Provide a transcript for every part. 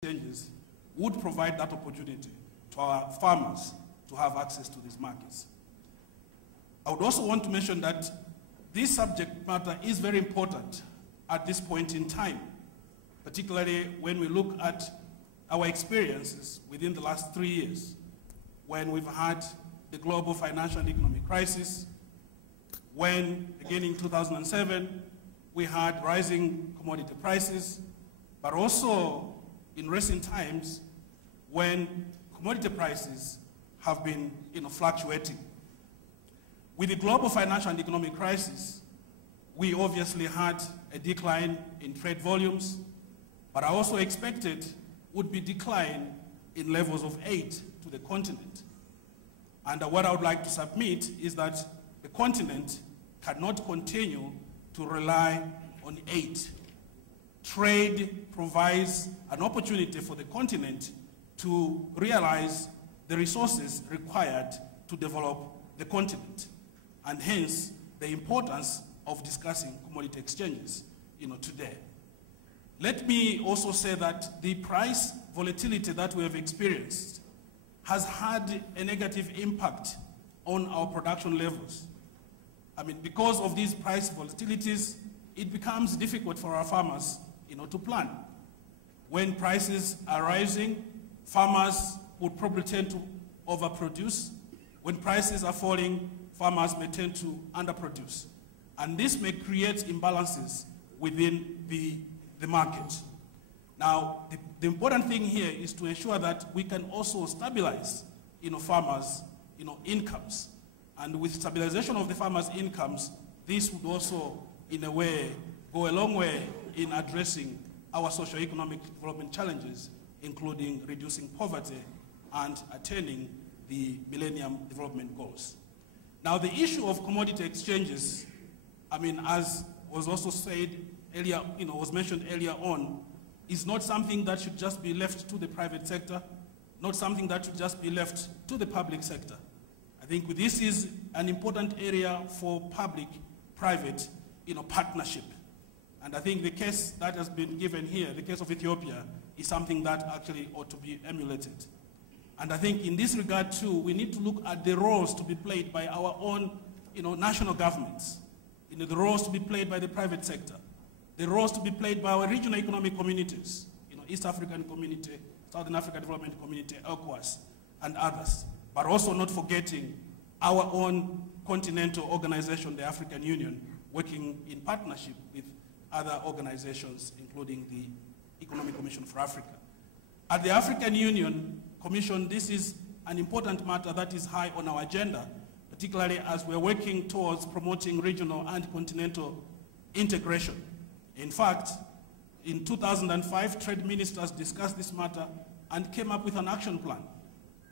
exchanges would provide that opportunity to our farmers to have access to these markets. I would also want to mention that this subject matter is very important at this point in time, particularly when we look at our experiences within the last 3 years, when we've had the global financial and economic crisis, when, beginning 2007, we had rising commodity prices, but also in recent times when commodity prices have been fluctuating. With the global financial and economic crisis, we obviously had a decline in trade volumes, but I also expected would be decline in levels of aid to the continent. And what I would like to submit is that the continent cannot continue to rely on aid. Trade provides an opportunity for the continent to realize the resources required to develop the continent, and hence the importance of discussing commodity exchanges today. Let me also say that the price volatility that we have experienced has had a negative impact on our production levels. Because of these price volatilities, it becomes difficult for our farmers to plan. When prices are rising, farmers would probably tend to overproduce. When prices are falling, farmers may tend to underproduce. And this may create imbalances within the market. Now, the important thing here is to ensure that we can also stabilize farmers' incomes. And with stabilization of the farmers' incomes, this would also, in a way, go a long way in addressing our socio-economic development challenges, including reducing poverty and attaining the Millennium Development Goals. Now, the issue of commodity exchanges, as was also said earlier, was mentioned earlier on, is not something that should just be left to the private sector, not something that should just be left to the public sector. I think this is an important area for public-private partnership. And I think the case that has been given here, the case of Ethiopia, is something that actually ought to be emulated. And I think in this regard too, we need to look at the roles to be played by our own national governments, the roles to be played by the private sector, the roles to be played by our regional economic communities, East African Community, Southern African Development Community, ECOWAS, and others, but also not forgetting our own continental organization, the African Union, working in partnership with other organizations, including the Economic Commission for Africa. At the African Union Commission, this is an important matter that is high on our agenda, particularly as we're working towards promoting regional and continental integration. In fact, in 2005, trade ministers discussed this matter and came up with an action plan.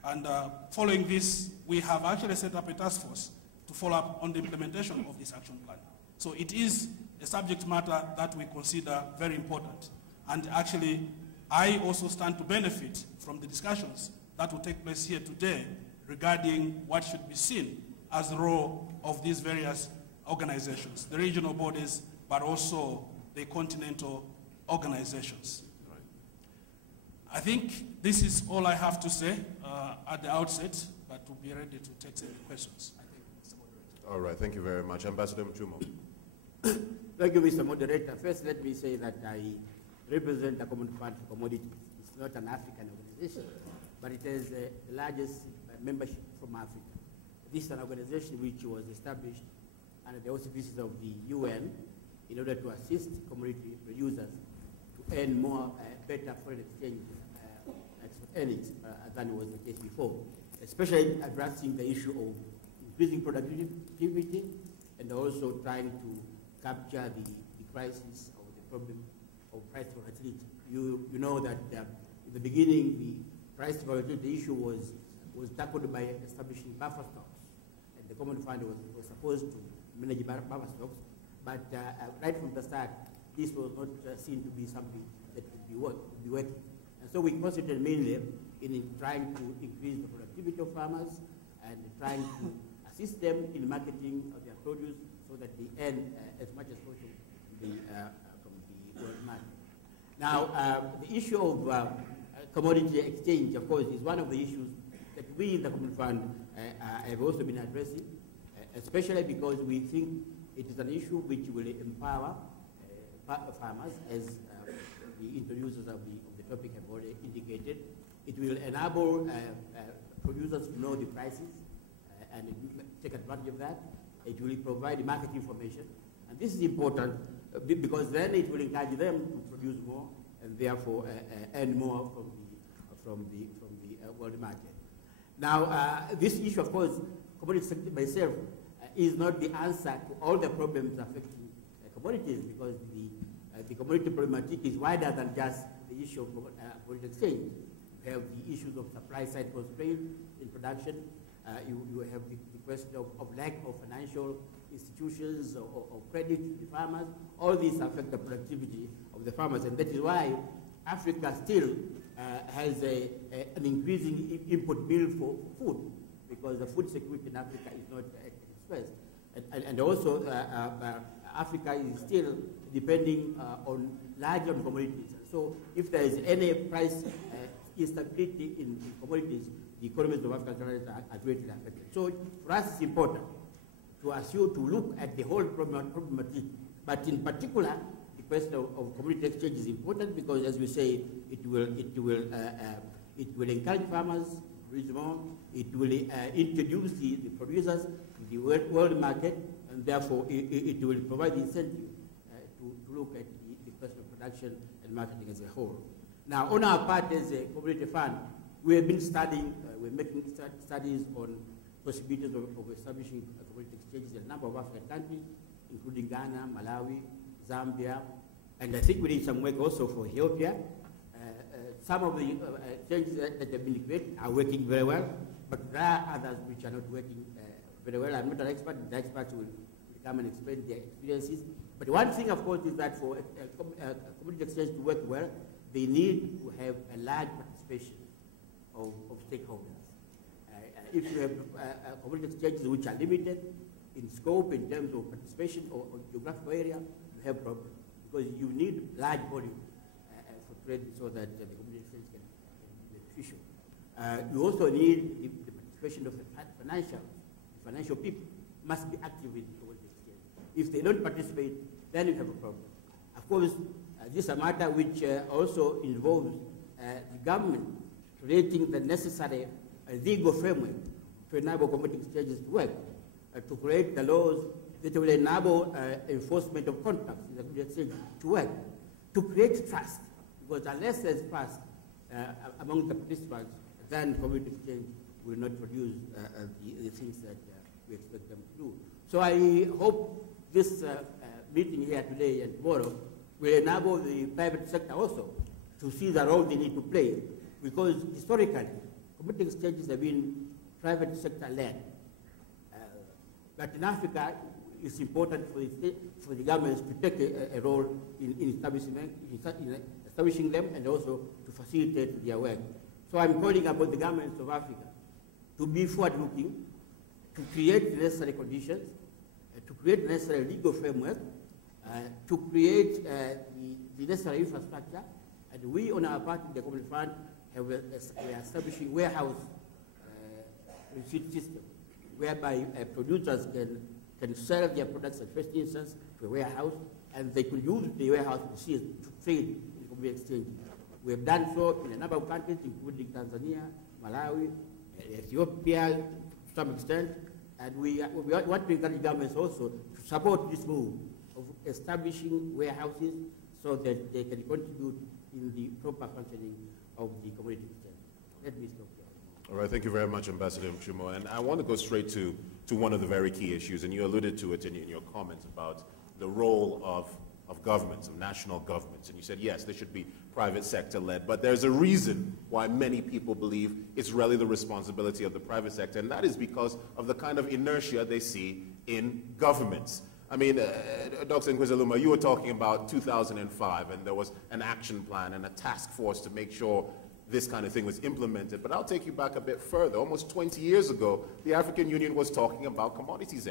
And following this, we have actually set up a task force to follow up on the implementation of this action plan. So it is a subject matter that we consider very important. And actually, I also stand to benefit from the discussions that will take place here today regarding what should be seen as the role of these various organizations, the regional bodies, but also the continental organizations. I think this is all I have to say at the outset, but we'll be ready to take some questions. All right, thank you very much. Ambassador Mchuma. Thank you, Mr. Moderator. First, let me say that I represent the Common Fund for Commodities. It's not an African organization, but it has the largest membership from Africa. This is an organization which was established under the auspices of the UN in order to assist commodity producers to earn more, better foreign exchange earnings than was the case before, especially addressing the issue of increasing productivity and also trying to capture the crisis or the problem of price volatility. You know that in the beginning, the price volatility issue was tackled by establishing buffer stocks, and the Common Fund was supposed to manage buffer stocks, but right from the start, this was not seen to be something that could be working. And so we concentrated mainly in trying to increase the productivity of farmers and trying to assist them in marketing of their produce so that they earn as much as possible from the world market. Now, the issue of commodity exchange, of course, is one of the issues that we in the Common Fund have also been addressing, especially because we think it is an issue which will empower farmers, as the introducers of the topic have already indicated. It will enable producers to know the prices and take advantage of that. It will provide market information. And this is important because then it will encourage them to produce more and therefore earn more from the world market. Now, this issue, of course, commodity sector by itself is not the answer to all the problems affecting commodities, because the commodity problematic is wider than just the issue of commodity exchange. You have the issues of supply side constraints in production. You have the question of lack of financial institutions or credit to the farmers. All these affect the productivity of the farmers, and that is why Africa still has an increasing input bill for food, because the food security in Africa is not at its best. And also, Africa is still depending largely on commodities. So if there is any price instability in commodities, the economies of Africa are greatly affected. So for us, it's important to look at the whole problematic, but in particular, the question of commodity exchange is important because, as we say, it will encourage farmers to produce more. It will introduce the producers to the world market, and therefore it will provide incentive to look at the question of production and marketing as a whole. Now, on our part as a community fund, we have been studying, we're making studies on possibilities of establishing commodity exchanges in a number of African countries, including Ghana, Malawi, Zambia, and I think we need some work also for Ethiopia. Some of the exchanges that have been created are working very well, but there are others which are not working very well. I'm not an expert, the experts will come and explain their experiences. But one thing, of course, is that for a commodity exchange to work well, they need to have a large participation of stakeholders. If you have commodity exchanges which are limited in scope in terms of participation or geographical area, you have problems because you need large volume for trade so that the commodity exchange can be beneficial. You also need the participation of the financial people must be active in the commodity exchange. If they don't participate, then you have a problem. Of course, this is a matter which also involves the government creating the necessary legal framework to enable commodity exchanges to work, to create the laws that will enable enforcement of contracts in the commodity exchange to work, to create trust, because unless there's trust among the participants, then commodity exchange will not produce the things that we expect them to do. So I hope this meeting here today and tomorrow will enable the private sector also to see the role they need to play, because historically, commodity exchanges have been private sector led. But in Africa, it's important for the governments to take a role in establishing them and also to facilitate their work. So I'm calling upon the governments of Africa to be forward-looking, to create the necessary conditions, to create the necessary legal framework, to create the necessary infrastructure. And we, on our part, in the Common Fund, we are establishing warehouse receipt system, whereby producers can sell their products at first instance to a warehouse, and they could use the warehouse receipts to trade in the commodity exchange. We have done so in a number of countries, including Tanzania, Malawi, Ethiopia to some extent, and we want to encourage governments also to support this move of establishing warehouses so that they can contribute in the proper functioning of the commodity exchange. Let me stop here. All right, thank you very much, Ambassador Mchuma. And I want to go straight to one of the very key issues, and you alluded to it in your comments about the role of governments, of national governments. And you said, yes, they should be private sector led, but there's a reason why many people believe it's really the responsibility of the private sector, and that is because of the kind of inertia they see in governments. I mean, Dr. Nkwezaluma, you were talking about 2005, and there was an action plan and a task force to make sure this kind of thing was implemented. But I'll take you back a bit further. Almost 20 years ago, the African Union was talking about commodities